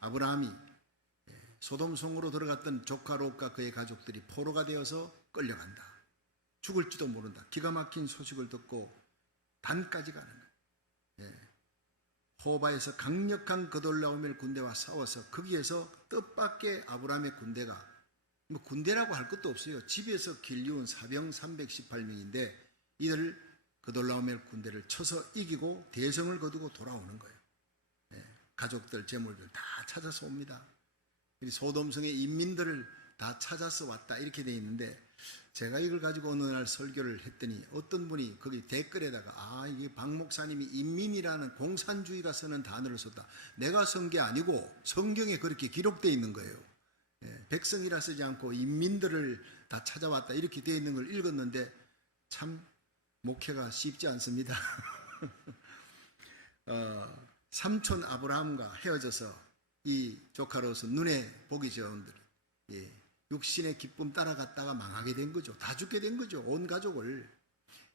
아브라함이 소돔성으로 들어갔던 조카 롯과 그의 가족들이 포로가 되어서 끌려간다. 죽을지도 모른다. 기가 막힌 소식을 듣고 단까지 가는 거예요. 호바에서 강력한 그돌라오멜 군대와 싸워서 거기에서 뜻밖의 아브라함의 군대가 뭐 군대라고 할 것도 없어요. 집에서 길리운 사병 318명인데 이들 그돌라오멜 군대를 쳐서 이기고 대성을 거두고 돌아오는 거예요. 가족들, 재물들 다 찾아서 옵니다. 소돔성의 인민들을 다 찾아서 왔다 이렇게 돼 있는데 제가 이걸 가지고 어느 날 설교를 했더니 어떤 분이 거기 댓글에다가 이게 박 목사님이 인민이라는 공산주의가 쓰는 단어를 썼다. 내가 쓴 게 아니고 성경에 그렇게 기록되어 있는 거예요. 백성이라 쓰지 않고 인민들을 다 찾아왔다 이렇게 되어 있는 걸 읽었는데 참 목회가 쉽지 않습니다. 삼촌 아브라함과 헤어져서 이 조카 롯은 눈에 보기 좋은 육신의 기쁨 따라갔다가 망하게 된 거죠. 다 죽게 된 거죠. 온 가족을.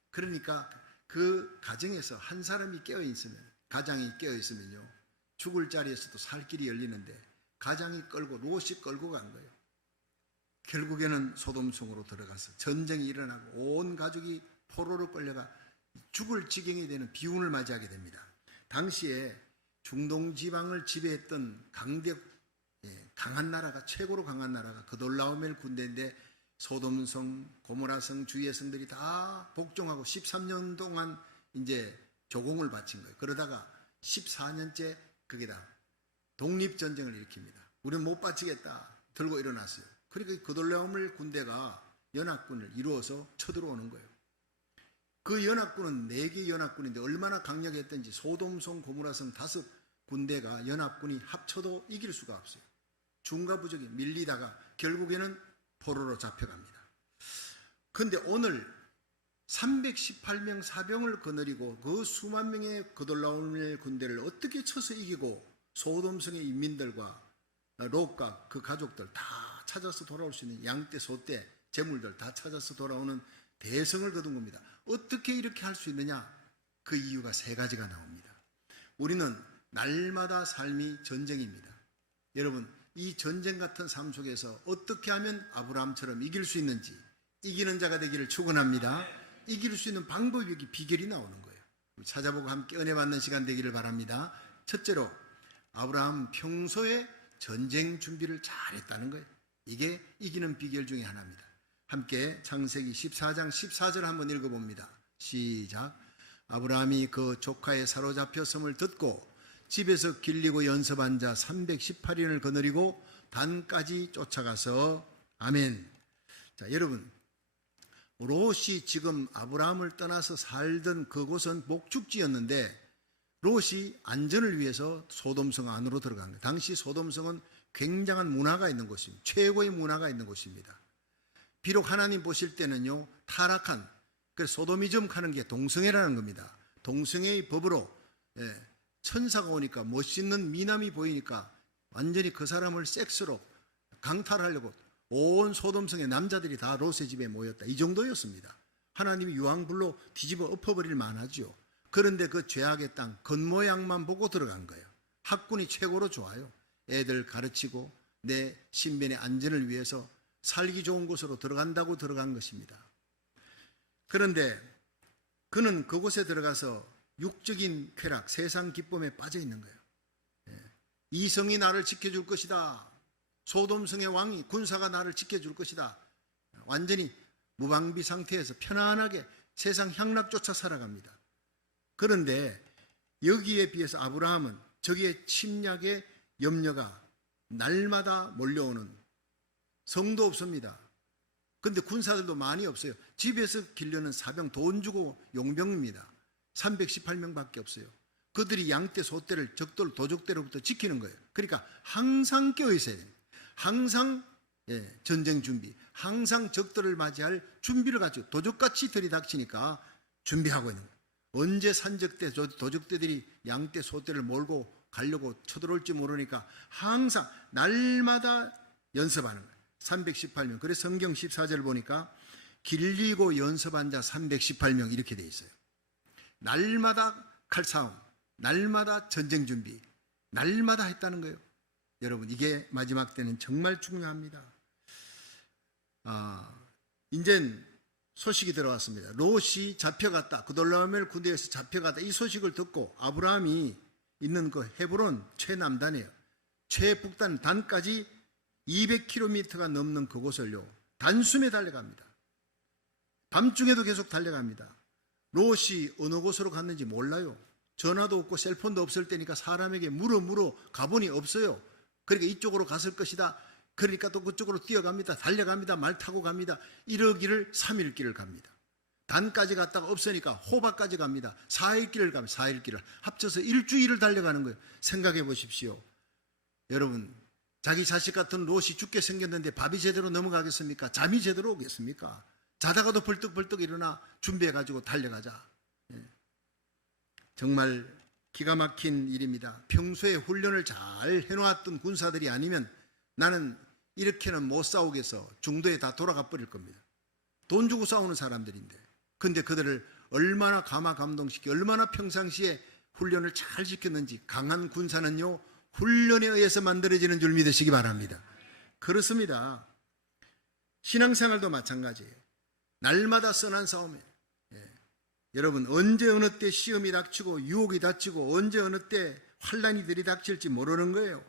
그러니까 그 가정에서 한 사람이 깨어있으면, 가장이 깨어있으면요, 죽을 자리에서도 살 길이 열리는데 가장이 끌고 롯이 끌고 간 거예요. 결국에는 소돔성으로 들어가서 전쟁이 일어나고 온 가족이 포로로 끌려가 죽을 지경이 되는 비운을 맞이하게 됩니다. 당시에 중동 지방을 지배했던 강한 나라가, 최고로 강한 나라가 그돌라오멜 군대인데 소돔성, 고모라성 주위의 성들이 다 복종하고 13년 동안 이제 조공을 바친 거예요. 그러다가 14년째 거기다 독립전쟁을 일으킵니다. 우리는 못 바치겠다 들고 일어났어요. 그러니까 그돌라오멜 군대가 연합군을 이루어서 쳐들어오는 거예요. 그 연합군은 4개 연합군인데 얼마나 강력했던지 소돔성, 고모라성 5군대가 연합군이 합쳐도 이길 수가 없어요. 중과부적이 밀리다가 결국에는 포로로 잡혀갑니다. 그런데 오늘 318명 사병을 거느리고 그 수만 명의 그돌라오멜 군대를 어떻게 쳐서 이기고 소돔성의 인민들과 롯과 그 가족들 다 찾아서 돌아올 수 있는 양떼, 소떼, 재물들 다 찾아서 돌아오는 대성을 거둔 겁니다. 어떻게 이렇게 할 수 있느냐? 그 이유가 3가지가 나옵니다. 우리는 날마다 삶이 전쟁입니다. 여러분, 이 전쟁 같은 삶 속에서 어떻게 하면 아브라함처럼 이길 수 있는지, 이기는 자가 되기를 축원합니다. 이길 수 있는 방법이 여기 비결이 나오는 거예요. 찾아보고 함께 은혜 받는 시간 되기를 바랍니다. 첫째로 아브라함 평소에 전쟁 준비를 잘했다는 거예요. 이게 이기는 비결 중에 하나입니다. 함께 창세기 14장 14절 한번 읽어봅니다. 시작. 아브라함이 그 조카의 사로잡혔음을 듣고 집에서 길리고 연습한 자 318인을 거느리고 단까지 쫓아가서 아멘. 자, 여러분, 롯이 지금 아브라함을 떠나서 살던 그곳은 목축지였는데 롯이 안전을 위해서 소돔성 안으로 들어간 거예요. 당시 소돔성은 굉장한 문화가 있는 곳입니다. 최고의 문화가 있는 곳입니다. 비록 하나님 보실 때는요, 타락한, 그래서 소도미즘 하는 게 동성애라는 겁니다. 동성애의 법으로 천사가 오니까 멋있는 미남이 보이니까 완전히 그 사람을 섹스로 강탈하려고 온 소돔성의 남자들이 다 롯의 집에 모였다. 이 정도였습니다. 하나님이 유황불로 뒤집어 엎어버릴 만하죠. 그런데 그 죄악의 땅 겉모양만 보고 들어간 거예요. 학군이 최고로 좋아요. 애들 가르치고 내 신변의 안전을 위해서 살기 좋은 곳으로 들어간다고 들어간 것입니다. 그런데 그는 그곳에 들어가서 육적인 쾌락, 세상 기쁨에 빠져 있는 거예요. 이 성이 나를 지켜줄 것이다. 소돔성의 왕이, 군사가 나를 지켜줄 것이다. 완전히 무방비 상태에서 편안하게 세상 향락조차 살아갑니다. 그런데 여기에 비해서 아브라함은 저기에 침략의 염려가 날마다 몰려오는, 성도 없습니다. 근데 군사들도 많이 없어요. 집에서 기르는 사병, 돈 주고 용병입니다. 318명밖에 없어요. 그들이 양떼, 소떼를 적들, 도적대로부터 지키는 거예요. 그러니까 항상 껴있어야 돼요. 항상 전쟁 준비, 항상 적들을 맞이할 준비를 가지고 도적같이 들이닥치니까 준비하고 있는 거예요. 언제 산적대, 도적대들이 양떼, 소떼를 몰고 가려고 쳐들어올지 모르니까 항상 날마다 연습하는 거예요. 318명. 그래서 성경 14절 보니까 길리고 연습한 자 318명 이렇게 돼 있어요. 날마다 칼싸움, 날마다 전쟁 준비, 날마다 했다는 거예요. 여러분, 이게 마지막 때는 정말 중요합니다. 이젠 소식이 들어왔습니다. 롯이 잡혀갔다. 그돌라오멜 군대에서 잡혀갔다. 이 소식을 듣고 아브라함이 있는 그 헤브론 최남단이에요. 최북단 단까지 200km가 넘는 그곳을요, 단숨에 달려갑니다. 밤중에도 계속 달려갑니다. 롯이 어느 곳으로 갔는지 몰라요. 전화도 없고 셀폰도 없을 때니까 사람에게 물어 가보니 없어요. 그러니까 이쪽으로 갔을 것이다. 그러니까 또 그쪽으로 뛰어갑니다. 달려갑니다. 말 타고 갑니다. 이러기를 3일 길을 갑니다. 단까지 갔다가 없으니까 호박까지 갑니다. 4일 길을 갑니다. 4일 길을 합쳐서 일주일을 달려가는 거예요. 생각해 보십시오. 여러분, 자기 자식 같은 롯이 죽게 생겼는데 밥이 제대로 넘어가겠습니까? 잠이 제대로 오겠습니까? 자다가도 벌떡벌떡 일어나 준비해가지고 달려가자. 정말 기가 막힌 일입니다. 평소에 훈련을 잘 해놓았던 군사들이 아니면 나는 이렇게는 못 싸우겠어. 중도에 다 돌아가 버릴 겁니다. 돈 주고 싸우는 사람들인데. 근데 그들을 얼마나 감화감동시키, 얼마나 평상시에 훈련을 잘 시켰는지. 강한 군사는요, 훈련에 의해서 만들어지는 줄 믿으시기 바랍니다. 그렇습니다. 신앙생활도 마찬가지예요. 날마다 선한 싸움이에요. 여러분, 언제 어느 때 시험이 닥치고 유혹이 닥치고 언제 어느 때 환란이 들이닥칠지 모르는 거예요.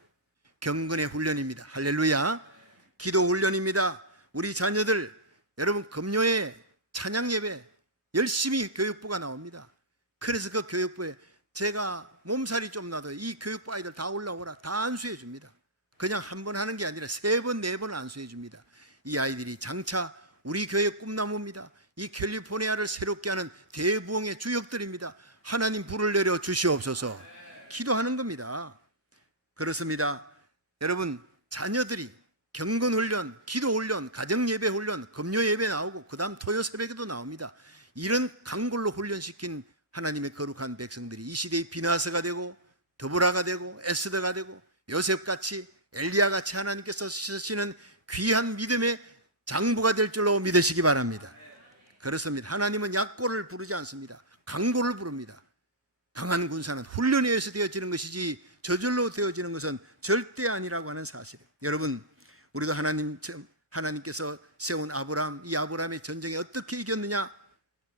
경건의 훈련입니다. 할렐루야. 기도 훈련입니다. 우리 자녀들, 여러분, 금요일 찬양 예배 열심히 교육부가 나옵니다. 그래서 그 교육부에 제가 몸살이 좀 나도 이 교육부 아이들 다 올라오라, 다 안수해 줍니다. 그냥 한 번 하는 게 아니라 3번, 4번 안수해 줍니다. 이 아이들이 장차 우리 교회 꿈나무입니다. 이 캘리포니아를 새롭게 하는 대부흥의 주역들입니다. 하나님 불을 내려 주시옵소서. 기도하는 겁니다. 그렇습니다. 여러분, 자녀들이 경건훈련, 기도훈련, 가정예배훈련, 금요예배 나오고 그 다음 토요새벽에도 나옵니다. 이런 강골로 훈련시킨 하나님의 거룩한 백성들이 이 시대의 비나스가 되고 드보라가 되고 에스더가 되고 요셉같이 엘리야같이 하나님께서 쓰시는 귀한 믿음의 장부가 될 줄로 믿으시기 바랍니다. 그렇습니다. 하나님은 약골을 부르지 않습니다. 강골을 부릅니다. 강한 군사는 훈련에 의해서 되어지는 것이지 저절로 되어지는 것은 절대 아니라고 하는 사실이에요. 여러분, 우리도 하나님께서 세운 아브라함, 이 아브라함의 전쟁에 어떻게 이겼느냐?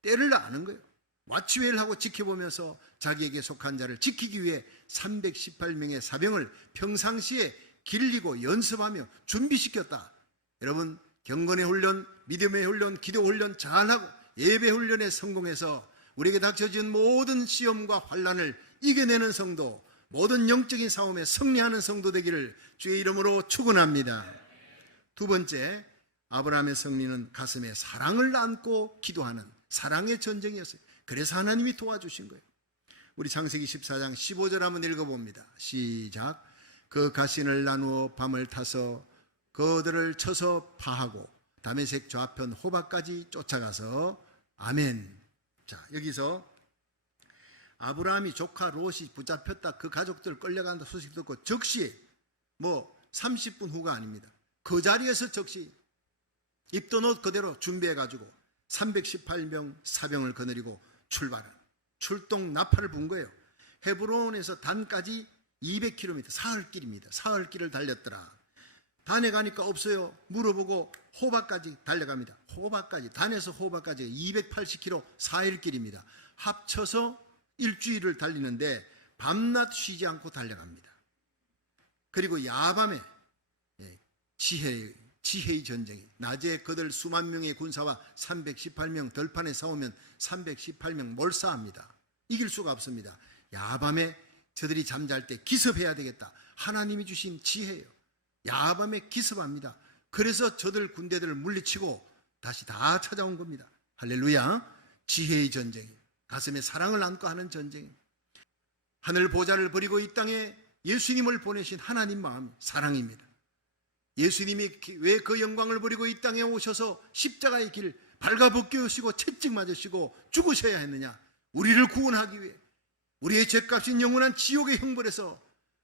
때를 아는 거예요. 와치웰하고 지켜보면서 자기에게 속한 자를 지키기 위해 318명의 사병을 평상시에 길리고 연습하며 준비시켰다. 여러분, 경건의 훈련, 믿음의 훈련, 기도 훈련 잘하고 예배 훈련에 성공해서 우리에게 닥쳐진 모든 시험과 환난을 이겨내는 성도, 모든 영적인 싸움에 승리하는 성도 되기를 주의 이름으로 축원합니다. 두 번째, 아브라함의 승리는 가슴에 사랑을 안고 기도하는 사랑의 전쟁이었어요. 그래서 하나님이 도와주신 거예요. 우리 창세기 14장 15절 한번 읽어봅니다. 시작. 그 가신을 나누어 밤을 타서 그들을 쳐서 파하고 다메섹 좌편 호박까지 쫓아가서 아멘. 자, 여기서 아브라함이 조카 롯이 붙잡혔다, 그 가족들 끌려간다 소식 듣고 즉시 30분 후가 아닙니다. 그 자리에서 즉시 입던 옷 그대로 준비해가지고 318명 사병을 거느리고 출동 나팔을 분 거예요. 헤브론에서 단까지 200km, 사흘길입니다. 사흘길을 달렸더라. 단에 가니까 없어요. 물어보고 호박까지 달려갑니다. 호박까지, 단에서 호박까지 280km, 4일길입니다. 합쳐서 일주일을 달리는데 밤낮 쉬지 않고 달려갑니다. 그리고 야밤에 지혜의 전쟁이, 낮에 그들 수만 명의 군사와 318명 들판에 싸우면 318명 몰사합니다. 이길 수가 없습니다. 야밤에 저들이 잠잘 때 기습해야 되겠다. 하나님이 주신 지혜예요. 야밤에 기습합니다. 그래서 저들 군대들을 물리치고 다시 다 찾아온 겁니다. 할렐루야. 지혜의 전쟁, 가슴에 사랑을 안고 하는 전쟁. 하늘 보좌를 버리고 이 땅에 예수님을 보내신 하나님 마음, 사랑입니다. 예수님이 왜 그 영광을 버리고 이 땅에 오셔서 십자가의 길 발가벗겨시고 채찍 맞으시고 죽으셔야 했느냐? 우리를 구원하기 위해, 우리의 죄값인 영원한 지옥의 형벌에서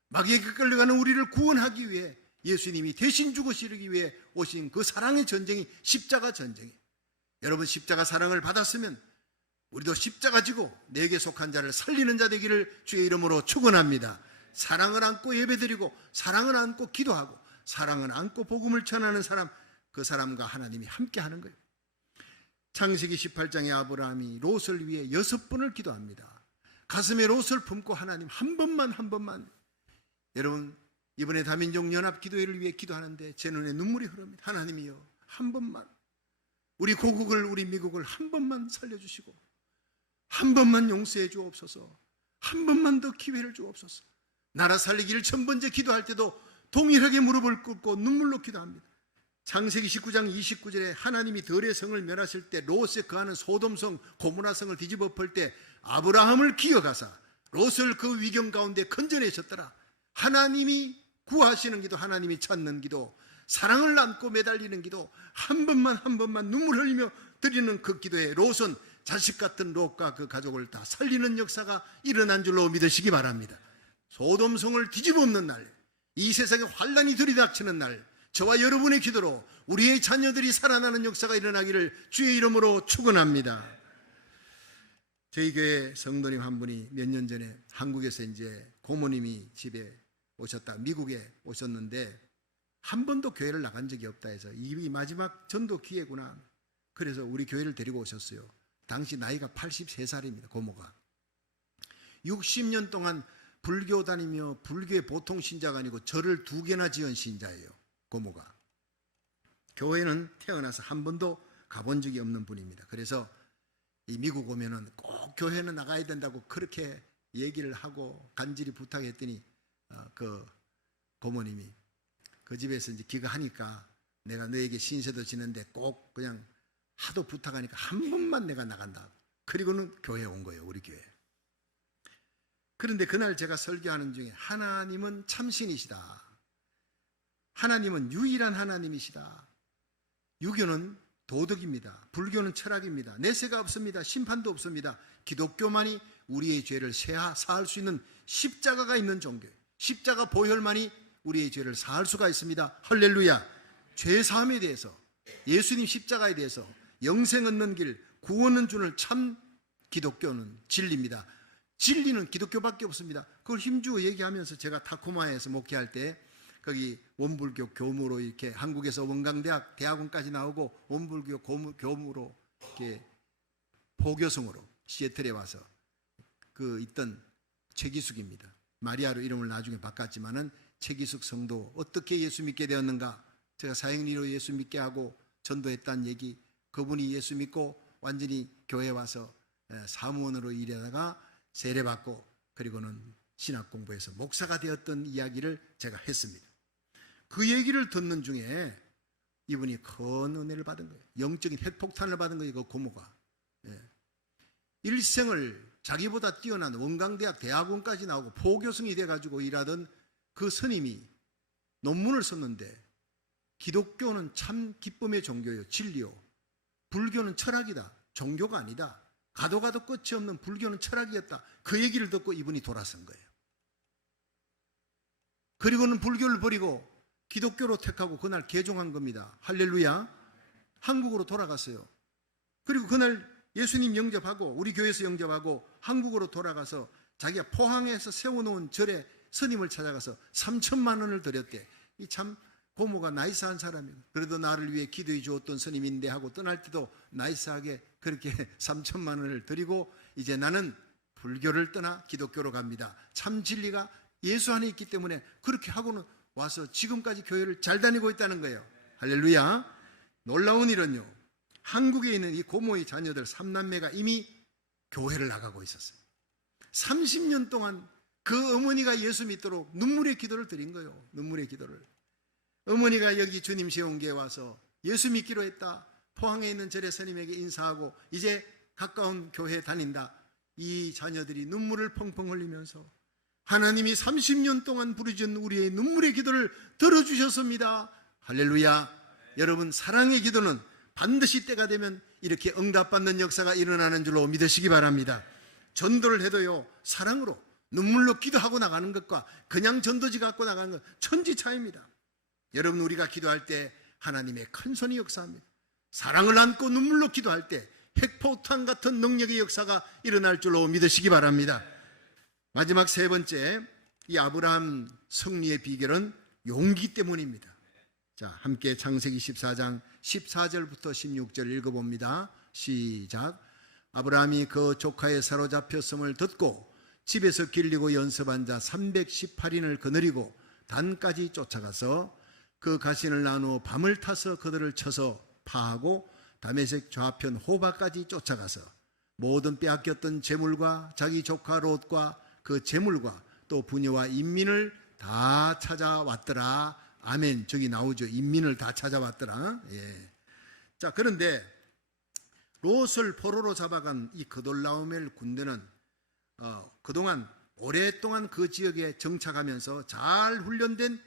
마귀에게 끌려가는 우리를 구원하기 위해 예수님이 대신 죽으시기 위해 오신 그 사랑의 전쟁이 십자가 전쟁이에요. 여러분, 십자가 사랑을 받았으면 우리도 십자가 지고 내게 속한 자를 살리는 자 되기를 주의 이름으로 축원합니다. 사랑을 안고 예배드리고 사랑을 안고 기도하고 사랑을 안고 복음을 전하는 사람, 그 사람과 하나님이 함께 하는 거예요. 창세기 18장에 아브라함이 롯을 위해 6번을 기도합니다. 가슴에 롯을 품고 하나님 한 번만. 여러분, 이번에 다민족 연합 기도회를 위해 기도하는데 제 눈에 눈물이 흐릅니다. 하나님이여, 한 번만 우리 고국을, 우리 미국을 한 번만 살려주시고 한 번만 용서해 주옵소서. 한 번만 더 기회를 주옵소서. 나라 살리기를 첫 번째 기도할 때도 동일하게 무릎을 꿇고 눈물로 기도합니다. 창세기 19장 29절에 하나님이 들의 성을 멸하실 때 롯에 거하는 소돔성, 고모라성을 뒤집어 엎을 때 아브라함을 기억하사 롯을 그 위경 가운데 건져내셨더라. 하나님이 구하시는 기도, 하나님이 찾는 기도, 사랑을 안고 매달리는 기도, 한 번만 눈물 흘리며 드리는 그 기도에 롯은 자식 같은 롯과 그 가족을 다 살리는 역사가 일어난 줄로 믿으시기 바랍니다. 소돔성을 뒤집어 엎는 날, 이 세상에 환란이 들이닥치는 날, 저와 여러분의 기도로 우리의 자녀들이 살아나는 역사가 일어나기를 주의 이름으로 축원합니다. 저희 교회 성도님 한 분이 몇 년 전에 한국에서 이제 고모님이 집에 오셨다, 미국에 오셨는데 한 번도 교회를 나간 적이 없다 해서 이 마지막 전도 기회구나. 그래서 우리 교회를 데리고 오셨어요. 당시 나이가 83살입니다. 고모가 60년 동안 불교 다니며 불교의 보통 신자가 아니고 절을 2개나 지은 신자예요. 고모가 교회는 태어나서 한 번도 가본 적이 없는 분입니다. 그래서 이 미국 오면은 꼭 교회는 나가야 된다고 그렇게 얘기를 하고 간절히 부탁했더니 그 고모님이 그 집에서 이제 기가하니까 내가 너에게 신세도 지는데 꼭 그냥 하도 부탁하니까 한 번만 내가 나간다. 그리고는 교회에 온 거예요. 우리 교회. 그런데 그날 제가 설교하는 중에 하나님은 참신이시다. 하나님은 유일한 하나님이시다. 유교는 도덕입니다. 불교는 철학입니다. 내세가 없습니다. 심판도 없습니다. 기독교만이 우리의 죄를 사할 수 있는 십자가가 있는 종교예요. 십자가 보혈만이 우리의 죄를 사할 수가 있습니다. 할렐루야. 죄 사함에 대해서, 예수님 십자가에 대해서, 영생 얻는 길, 구원은 주는 참 기독교는 진리입니다. 진리는 기독교밖에 없습니다. 그걸 힘주어 얘기하면서 제가 타코마에서 목회할 때 거기 원불교 교무로 이렇게 한국에서 원광대학 대학원까지 나오고 원불교 교무로 이렇게 포교성으로 시애틀에 와서 그 있던 최기숙입니다. 마리아로 이름을 나중에 바꿨지만은 최기숙 성도 어떻게 예수 믿게 되었는가? 제가 사형리로 예수 믿게 하고 전도했다는 얘기, 그분이 예수 믿고 완전히 교회 와서 사무원으로 일하다가 세례받고 그리고는 신학 공부해서 목사가 되었던 이야기를 제가 했습니다. 그 얘기를 듣는 중에 이분이 큰 은혜를 받은 거예요. 영적인 핵폭탄을 받은 거예요. 그 고모가. 일생을 자기보다 뛰어난 원광대학 대학원까지 나오고 포교성이 돼가지고 일하던 그 스님이 논문을 썼는데 기독교는 참 기쁨의 종교예요. 진리요. 불교는 철학이다. 종교가 아니다. 가도 끝이 없는 불교는 철학이었다. 그 얘기를 듣고 이분이 돌아선 거예요. 그리고는 불교를 버리고 기독교로 택하고 그날 개종한 겁니다. 할렐루야. 한국으로 돌아갔어요. 그리고 그날 예수님 영접하고 우리 교회에서 영접하고 한국으로 돌아가서 자기가 포항에서 세워놓은 절에 스님을 찾아가서 3천만 원을 드렸대. 이 참 고모가 나이스한 사람이에요. 그래도 나를 위해 기도해 주었던 스님인데 하고 떠날 때도 나이스하게 그렇게 3천만 원을 드리고 이제 나는 불교를 떠나 기독교로 갑니다. 참 진리가 예수 안에 있기 때문에 그렇게 하고는 와서 지금까지 교회를 잘 다니고 있다는 거예요. 할렐루야. 놀라운 일은요, 한국에 있는 이 고모의 자녀들 3남매가 이미 교회를 나가고 있었어요. 30년 동안 그 어머니가 예수 믿도록 눈물의 기도를 드린 거예요. 눈물의 기도를. 어머니가 여기 주님 세운교에 와서 예수 믿기로 했다. 포항에 있는 절의 스님에게 인사하고 이제 가까운 교회에 다닌다. 이 자녀들이 눈물을 펑펑 흘리면서 하나님이 30년 동안 부르짖은 우리의 눈물의 기도를 들어주셨습니다. 할렐루야. 여러분, 사랑의 기도는 반드시 때가 되면 이렇게 응답받는 역사가 일어나는 줄로 믿으시기 바랍니다. 전도를 해도요, 사랑으로 눈물로 기도하고 나가는 것과 그냥 전도지 갖고 나가는 것 천지 차이입니다. 여러분, 우리가 기도할 때 하나님의 큰 손이 역사합니다. 사랑을 안고 눈물로 기도할 때 핵폭탄 같은 능력의 역사가 일어날 줄로 믿으시기 바랍니다. 마지막 세 번째, 이 아브라함 승리의 비결은 용기 때문입니다. 자, 함께 창세기 14장 14절부터 16절 읽어봅니다. 시작. 아브라함이 그 조카의 사로잡혔음을 듣고 집에서 길리고 연습한 자 318인을 거느리고 단까지 쫓아가서 그 가신을 나누어 밤을 타서 그들을 쳐서 파하고 다메섹 좌편 호바까지 쫓아가서 모든 빼앗겼던 재물과 자기 조카 롯과 그 재물과 또 부녀와 인민을 다 찾아왔더라. 아멘. 저기 나오죠. 인민을 다 찾아왔더라. 예. 자, 그런데 롯을 포로로 잡아간 이 그돌라오멜 군대는 그동안 오랫동안 그 지역에 정착하면서 잘 훈련된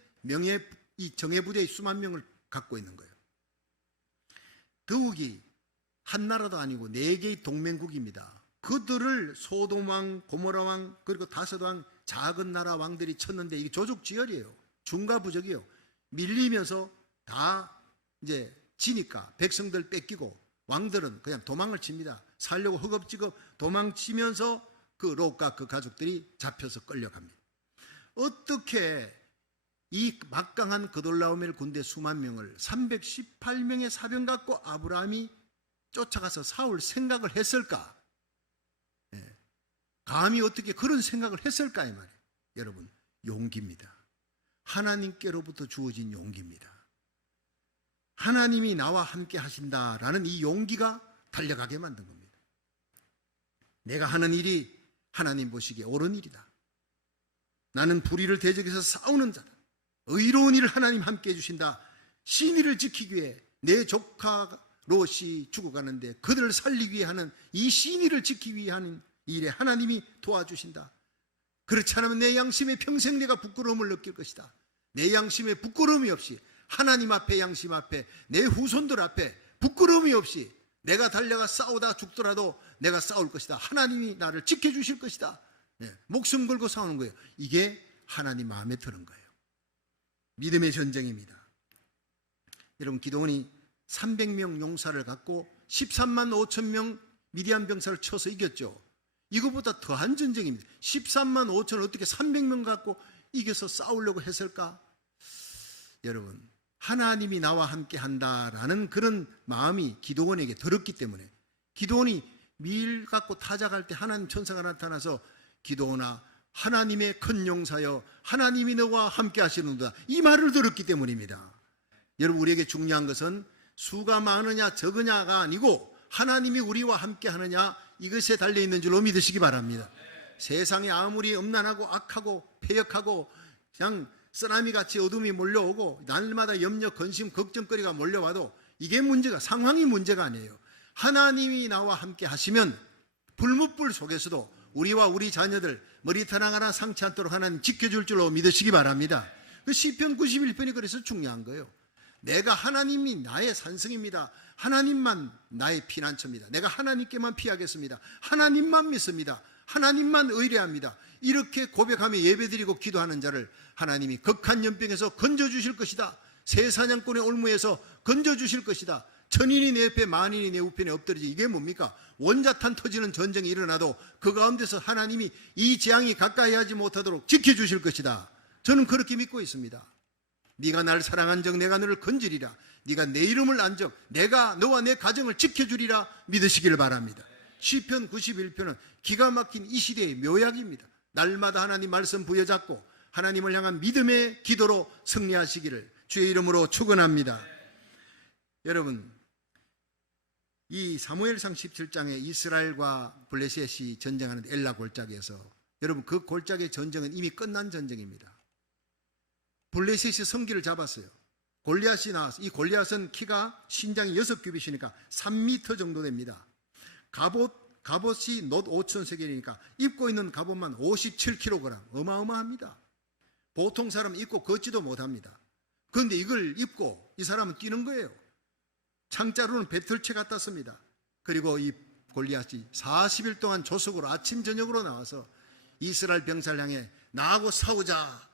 이 정예부대의 수만 명을 갖고 있는 거예요. 더욱이 한 나라도 아니고 4개의 동맹국입니다. 그들을 소돔 왕, 고모라 왕, 그리고 다섯 왕, 작은 나라 왕들이 쳤는데 이게 조족지혈이에요. 중과부적이에요. 밀리면서 다 이제 지니까 백성들 뺏기고 왕들은 그냥 도망을 칩니다. 살려고 허겁지겁 도망치면서 그 롯과 그 가족들이 잡혀서 끌려갑니다. 어떻게 이 막강한 그돌라오멜 군대 수만 명을 318명의 사병 갖고 아브라함이 쫓아가서 싸울 생각을 했을까? 감히 어떻게 그런 생각을 했을까 이 말이에요. 여러분, 용기입니다. 하나님께로부터 주어진 용기입니다. 하나님이 나와 함께 하신다라는 이 용기가 달려가게 만든 겁니다. 내가 하는 일이 하나님 보시기에 옳은 일이다. 나는 불의를 대적해서 싸우는 자다. 의로운 일을 하나님 함께 해주신다. 신의를 지키기 위해 내 조카 롯이 죽어가는데 그들을 살리기 위해 하는 이 신의를 지키기 위해 하는 일에 하나님이 도와주신다. 그렇지 않으면 내 양심에 평생 내가 부끄러움을 느낄 것이다. 내 양심에 부끄러움이 없이 하나님 앞에, 양심 앞에, 내 후손들 앞에 부끄러움이 없이 내가 달려가 싸우다 죽더라도 내가 싸울 것이다. 하나님이 나를 지켜주실 것이다. 목숨 걸고 싸우는 거예요. 이게 하나님 마음에 드는 거예요. 믿음의 전쟁입니다. 여러분, 기드온이 300명 용사를 갖고 13만 5천 명 미디안 병사를 쳐서 이겼죠. 이거보다 더한 전쟁입니다. 13만 5천을 어떻게 300명 갖고 이겨서 싸우려고 했을까? 여러분, 하나님이 나와 함께 한다라는 그런 마음이 기드온에게 들었기 때문에 기드온이 밀 갖고 타작할 때 하나님 천사가 나타나서 기드온아, 하나님의 큰 용사여, 하나님이 너와 함께 하시는도다, 이 말을 들었기 때문입니다. 여러분, 우리에게 중요한 것은 수가 많으냐 적으냐가 아니고 하나님이 우리와 함께 하느냐, 이것에 달려있는 줄로 믿으시기 바랍니다. 세상이 아무리 음란하고 악하고 폐역하고 그냥 쓰나미같이 어둠이 몰려오고 날마다 염려, 근심, 걱정거리가 몰려와도 이게 문제가, 상황이 문제가 아니에요. 하나님이 나와 함께 하시면 불뭇불 속에서도 우리와 우리 자녀들 머리털 하나 상치 않도록 하나님 지켜줄 줄로 믿으시기 바랍니다. 그 시편 91편이 그래서 중요한 거예요. 내가 하나님이 나의 산성입니다. 하나님만 나의 피난처입니다. 내가 하나님께만 피하겠습니다. 하나님만 믿습니다. 하나님만 의뢰합니다. 이렇게 고백하며 예배드리고 기도하는 자를 하나님이 극한 연병에서 건져주실 것이다. 새 사냥꾼의 올무에서 건져주실 것이다. 천인이 내 옆에 만인이 내 우편에 엎드리지. 이게 뭡니까? 원자탄 터지는 전쟁이 일어나도 그 가운데서 하나님이 이 재앙이 가까이 하지 못하도록 지켜주실 것이다. 저는 그렇게 믿고 있습니다. 네가 나를 사랑한 적 내가 너를 건지리라. 네가 내 이름을 안 적 내가 너와 내 가정을 지켜주리라 믿으시길 바랍니다. 시편 91편은 기가 막힌 이 시대의 묘약입니다. 날마다 하나님 말씀 부여잡고 하나님을 향한 믿음의 기도로 승리하시기를 주의 이름으로 축원합니다. 여러분, 이 사무엘상 17장에 이스라엘과 블레셋이 전쟁하는 엘라 골짜기에서, 여러분, 그 골짜기의 전쟁은 이미 끝난 전쟁입니다. 블레셋이 성기를 잡았어요. 골리앗이 나왔어요. 이 골리앗은 키가 신장이 6규빗이니까 3m 정도 됩니다. 갑옷이 놋 5,000세겔이니까 입고 있는 갑옷만 57kg, 어마어마합니다. 보통 사람 입고 걷지도 못합니다. 그런데 이걸 입고 이 사람은 뛰는 거예요. 창자루는 배틀채 같았습니다. 그리고 이 골리앗이 40일 동안 조석으로 아침 저녁으로 나와서 이스라엘 병사를 향해 나하고 싸우자,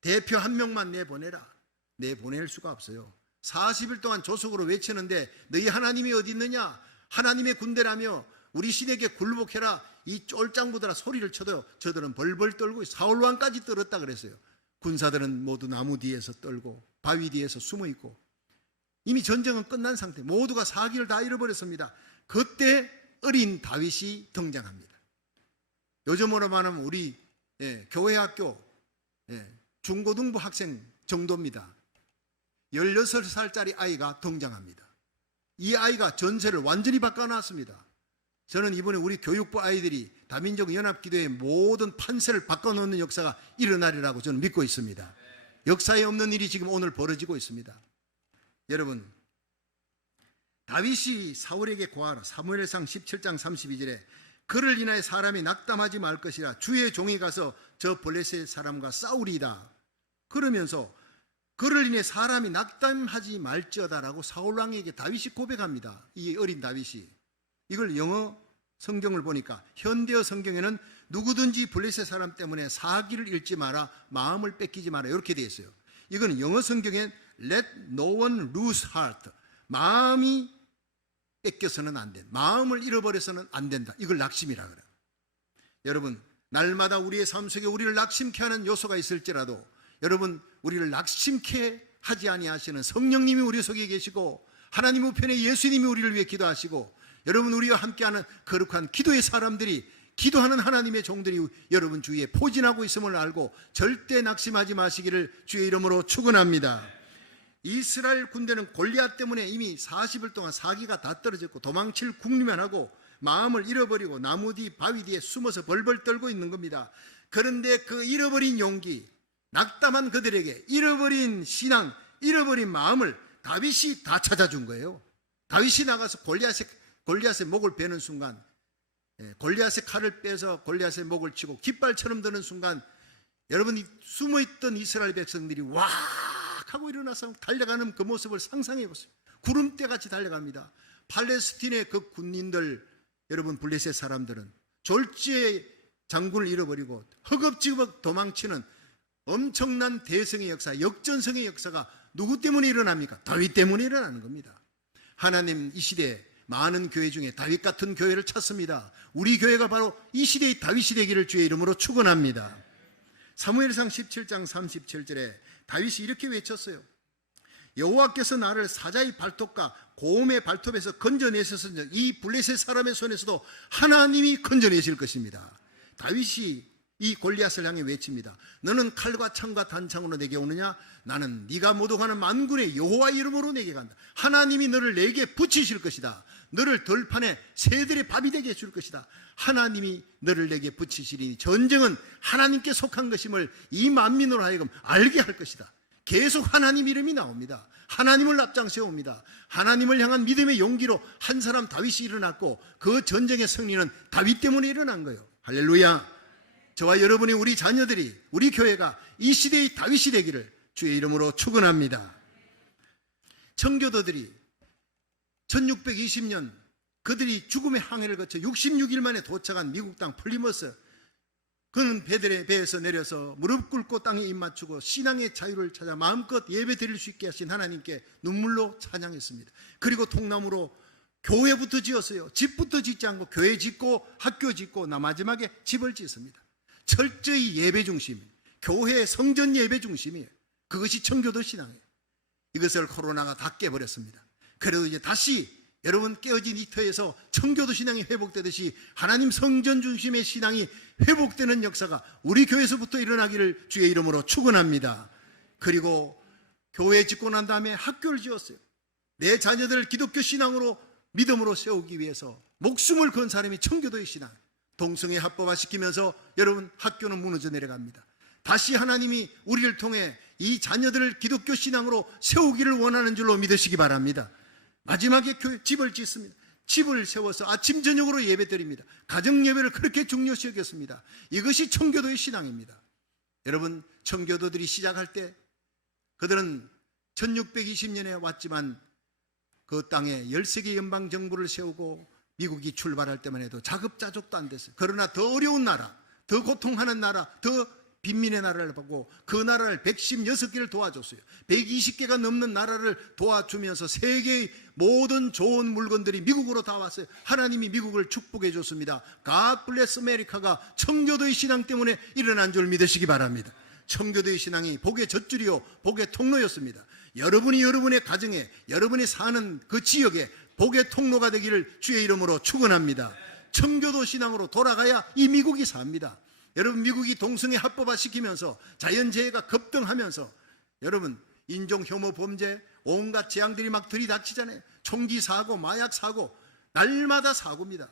대표 한 명만 내보내라. 내보낼 수가 없어요. 40일 동안 조석으로 외치는데 너희 하나님이 어디 있느냐? 하나님의 군대라며 우리 신에게 굴복해라. 이 쫄짱부들아 소리를 쳐도 저들은 벌벌 떨고 사울왕까지 떨었다 그랬어요. 군사들은 모두 나무 뒤에서 떨고 바위 뒤에서 숨어 있고 이미 전쟁은 끝난 상태, 모두가 사기를 다 잃어버렸습니다. 그때 어린 다윗이 등장합니다. 요즘으로 말하면 우리 교회 학교 중고등부 학생 정도입니다. 16살짜리 아이가 등장합니다. 이 아이가 전세를 완전히 바꿔놨습니다. 저는 이번에 우리 교육부 아이들이 다민족 연합기도의 모든 판세를 바꿔놓는 역사가 일어나리라고 저는 믿고 있습니다. 역사에 없는 일이 지금 오늘 벌어지고 있습니다. 여러분, 다윗이 사울에게 고하라. 사무엘상 17장 32절에 그를 인하여 사람이 낙담하지 말 것이라. 주의 종이 가서 저 블레셋 사람과 싸우리이다. 그러면서 그를 인해 사람이 낙담하지 말지어다라고 사울왕에게 다윗이 고백합니다. 이 어린 다윗이. 이걸 영어 성경을 보니까 현대어 성경에는 누구든지 블레셋 사람 때문에 사기를 잃지 마라, 마음을 뺏기지 마라 이렇게 되어 있어요. 이건 영어 성경엔 Let no one lose heart. 마음이 뺏겨서는 안 된다. 마음을 잃어버려서는 안 된다. 이걸 낙심이라 그래요. 여러분, 날마다 우리의 삶 속에 우리를 낙심케 하는 요소가 있을지라도 여러분, 우리를 낙심케 하지 아니하시는 성령님이 우리 속에 계시고 하나님 우편에 예수님이 우리를 위해 기도하시고 여러분, 우리와 함께하는 거룩한 기도의 사람들이, 기도하는 하나님의 종들이 여러분 주위에 포진하고 있음을 알고 절대 낙심하지 마시기를 주의 이름으로 축원합니다. 이스라엘 군대는 골리앗 때문에 이미 40일 동안 사기가 다 떨어졌고 도망칠 궁리만 하고 마음을 잃어버리고 나무 뒤 바위 뒤에 숨어서 벌벌 떨고 있는 겁니다. 그런데 그 잃어버린 용기, 낙담한 그들에게 잃어버린 신앙, 잃어버린 마음을 다윗이 다 찾아준 거예요. 다윗이 나가서 골리앗의 목을 베는 순간, 골리앗의 칼을 빼서 골리앗의 목을 치고 깃발처럼 드는 순간 여러분이 숨어있던 이스라엘 백성들이 와 하고 일어나서 달려가는 그 모습을 상상해 보세요. 구름대같이 달려갑니다. 팔레스틴의 그 군인들, 여러분 블레셋 사람들은 졸지에 장군을 잃어버리고 허겁지겁 도망치는 엄청난 대성의 역사, 역전성의 역사가 누구 때문에 일어납니까? 다윗 때문에 일어나는 겁니다. 하나님 이 시대에 많은 교회 중에 다윗 같은 교회를 찾습니다. 우리 교회가 바로 이 시대의 다윗이 되기를 주의 이름으로 축원합니다. 사무엘상 17장 37절에 다윗이 이렇게 외쳤어요. 여호와께서 나를 사자의 발톱과 고음의 발톱에서 건져내셨으니 이 블레셋 사람의 손에서도 하나님이 건져내실 것입니다. 다윗이 이 골리앗을 향해 외칩니다. 너는 칼과 창과 단창으로 내게 오느냐? 나는 네가 모독하는 만군의 여호와 이름으로 내게 간다. 하나님이 너를 내게 붙이실 것이다. 너를 들판에 새들의 밥이 되게 해줄 것이다. 하나님이 너를 내게 붙이시리니 전쟁은 하나님께 속한 것임을 이 만민으로 하여금 알게 할 것이다. 계속 하나님 이름이 나옵니다. 하나님을 앞장 세웁니다. 하나님을 향한 믿음의 용기로 한 사람 다윗이 일어났고 그 전쟁의 승리는 다윗 때문에 일어난 거예요. 할렐루야. 저와 여러분이, 우리 자녀들이, 우리 교회가 이 시대의 다윗이 되기를 주의 이름으로 축원합니다. 청교도들이 1620년 그들이 죽음의 항해를 거쳐 66일 만에 도착한 미국 땅 플리머스, 그는 배들의 배에서 내려서 무릎 꿇고 땅에 입 맞추고 신앙의 자유를 찾아 마음껏 예배 드릴 수 있게 하신 하나님께 눈물로 찬양했습니다. 그리고 통나무로 교회부터 지었어요. 집부터 짓지 않고 교회 짓고 학교 짓고 마지막에 집을 짓습니다. 철저히 예배 중심, 교회 성전 예배 중심이에요. 그것이 청교도 신앙이에요. 이것을 코로나가 다 깨버렸습니다. 그래도 이제 다시 여러분 깨어진 이 터에서 청교도 신앙이 회복되듯이 하나님 성전 중심의 신앙이 회복되는 역사가 우리 교회에서부터 일어나기를 주의 이름으로 축원합니다. 그리고 교회 짓고 난 다음에 학교를 지었어요. 내 자녀들을 기독교 신앙으로 믿음으로 세우기 위해서 목숨을 건 사람이 청교도의 신앙, 동성애 합법화시키면서 여러분 학교는 무너져 내려갑니다. 다시 하나님이 우리를 통해 이 자녀들을 기독교 신앙으로 세우기를 원하는 줄로 믿으시기 바랍니다. 마지막에 집을 짓습니다. 집을 세워서 아침 저녁으로 예배드립니다. 가정 예배를 그렇게 중요시 여겼습니다. 이것이 청교도의 신앙입니다. 여러분, 청교도들이 시작할 때 그들은 1620년에 왔지만 그 땅에 13개 연방 정부를 세우고 미국이 출발할 때만 해도 자급자족도 안 됐어요. 그러나 더 어려운 나라, 더 고통하는 나라, 더 빈민의 나라를 보고 그 나라를 116개를 도와줬어요. 120개가 넘는 나라를 도와주면서 세계의 모든 좋은 물건들이 미국으로 다 왔어요. 하나님이 미국을 축복해 줬습니다. God bless America가 청교도의 신앙 때문에 일어난 줄 믿으시기 바랍니다. 청교도의 신앙이 복의 젖줄이요 복의 통로였습니다. 여러분이 여러분의 가정에, 여러분이 사는 그 지역에 복의 통로가 되기를 주의 이름으로 축원합니다. 청교도 신앙으로 돌아가야 이 미국이 삽니다. 여러분, 미국이 동성애 합법화 시키면서 자연재해가 급등하면서 여러분, 인종혐오 범죄, 온갖 재앙들이 막 들이닥치잖아요. 총기 사고, 마약 사고, 날마다 사고입니다.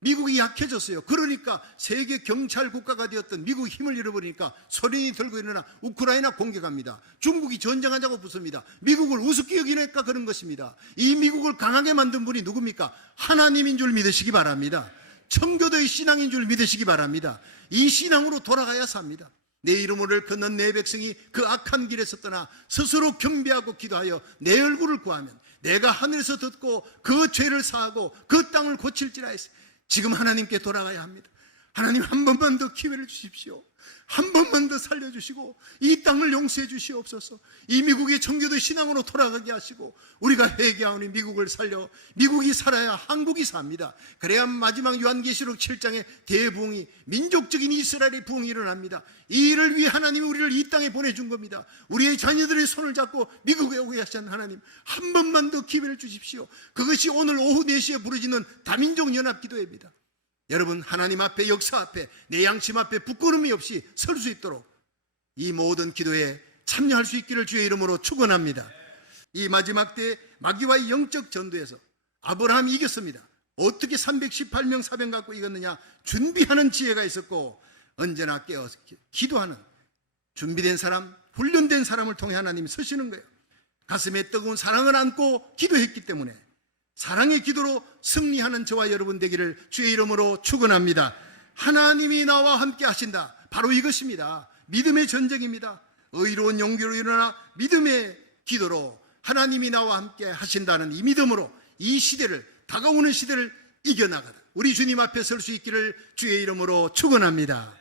미국이 약해졌어요. 그러니까 세계 경찰 국가가 되었던 미국이 힘을 잃어버리니까 소련이 들고 일어나 우크라이나 공격합니다. 중국이 전쟁하자고 붙습니다. 미국을 우습게 여기니까 그런 것입니다. 이 미국을 강하게 만든 분이 누굽니까? 하나님인 줄 믿으시기 바랍니다. 청교도의 신앙인 줄 믿으시기 바랍니다. 이 신앙으로 돌아가야 삽니다. 내 이름을 걷는 내 백성이 그 악한 길에서 떠나 스스로 경배하고 기도하여 내 얼굴을 구하면 내가 하늘에서 듣고 그 죄를 사하고 그 땅을 고칠지라 했어요. 지금 하나님께 돌아가야 합니다. 하나님, 한 번만 더 기회를 주십시오. 한 번만 더 살려주시고 이 땅을 용서해 주시옵소서. 이 미국의 청교도 신앙으로 돌아가게 하시고 우리가 회개하오니 미국을 살려 미국이 살아야 한국이 삽니다. 그래야 마지막 요한계시록 7장에 대부흥이, 민족적인 이스라엘의 부흥이 일어납니다. 이 일을 위해 하나님이 우리를 이 땅에 보내준 겁니다. 우리의 자녀들의 손을 잡고 미국에 오게 하신 하나님, 한 번만 더 기회를 주십시오. 그것이 오늘 오후 4시에 부르짖는 다민족 연합 기도회입니다. 여러분, 하나님 앞에, 역사 앞에, 내 양심 앞에 부끄러움이 없이 설 수 있도록 이 모든 기도에 참여할 수 있기를 주의 이름으로 축원합니다. 이 마지막 때 마귀와의 영적 전도에서 아브라함이 이겼습니다. 어떻게 318명 사병 갖고 이겼느냐? 준비하는 지혜가 있었고 언제나 깨어 기도하는 준비된 사람, 훈련된 사람을 통해 하나님이 서시는 거예요. 가슴에 뜨거운 사랑을 안고 기도했기 때문에 사랑의 기도로 승리하는 저와 여러분 되기를 주의 이름으로 축원합니다. 하나님이 나와 함께 하신다. 바로 이것입니다. 믿음의 전쟁입니다. 의로운 용기로 일어나 믿음의 기도로 하나님이 나와 함께 하신다는 이 믿음으로 이 시대를, 다가오는 시대를 이겨나가다 우리 주님 앞에 설 수 있기를 주의 이름으로 축원합니다.